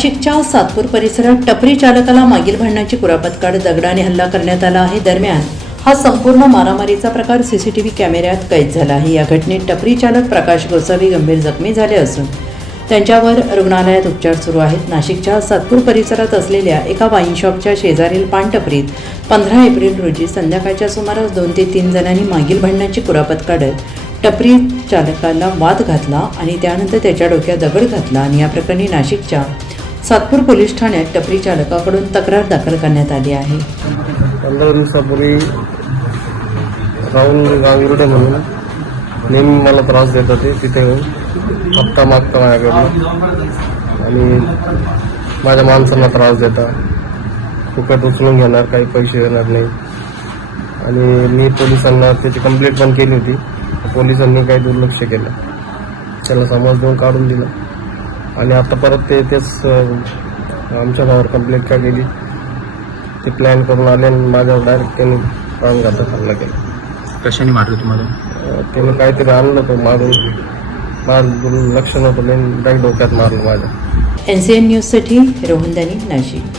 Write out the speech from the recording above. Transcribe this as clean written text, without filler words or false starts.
नाशिकच्या सातपूर परिसरात टपरी चालकाला मागील भांडणाची कुरापत काढत दगडाने हल्ला करण्यात आला आहे। दरम्यान हा संपूर्ण मारामारीचा प्रकार सीसीटीव्ही कॅमेऱ्यात कैद झाला आहे। या घटनेत टपरी चालक प्रकाश गोसावी गंभीर जखमी झाले असून त्यांच्यावर रुग्णालयात उपचार सुरू आहेत। नाशिकच्या सातपूर परिसरात असलेल्या एका वाईन शॉपच्या शेजारील पानटपरीत 15 एप्रिल रोजी संध्याकाळच्या सुमारास 2 ते 3 जणांनी मागील भांडणाची कुरापत काढत टपरी चालकाला वाद घातला आणि त्यानंतर त्याच्या डोक्यात दगड घातला आणि या प्रकरणी नाशिकच्या सातपूर पोलीस ठाण्यात टपरी चालकाकडून तक्रार दाखल करण्यात आली आहे। 15 दिवसापूर्वी राहुल गांगुर्डे म्हणून नेहमी मला त्रास देत होते। तिथे हप्ता मागता माझ्याकडनं आणि माझ्या माणसांना त्रास देता, फुकट उचलून घेणार, काही पैसे देणार नाही। आणि मी पोलिसांना त्याची कंप्लेंट पण केली होती, पोलिसांनी काही दुर्लक्ष केलं, त्याला समज देऊन काढून दिलं आणि आता परत तेच आमच्या भावावर कंप्लेंट का केली, ते प्लॅन करून आले आणि माझ्यावर डायरेक्ट त्यांनी प्राणघातक हल्ला केला। कशाने मारलं तुम्हाला? त्याने काहीतरी आणलं तो मारून, माझं लक्ष नव्हतं, डायरेक्ट डोक्यात मारलं माझ्या। NCN न्यूजसाठी रोहन दानी, नाशिक।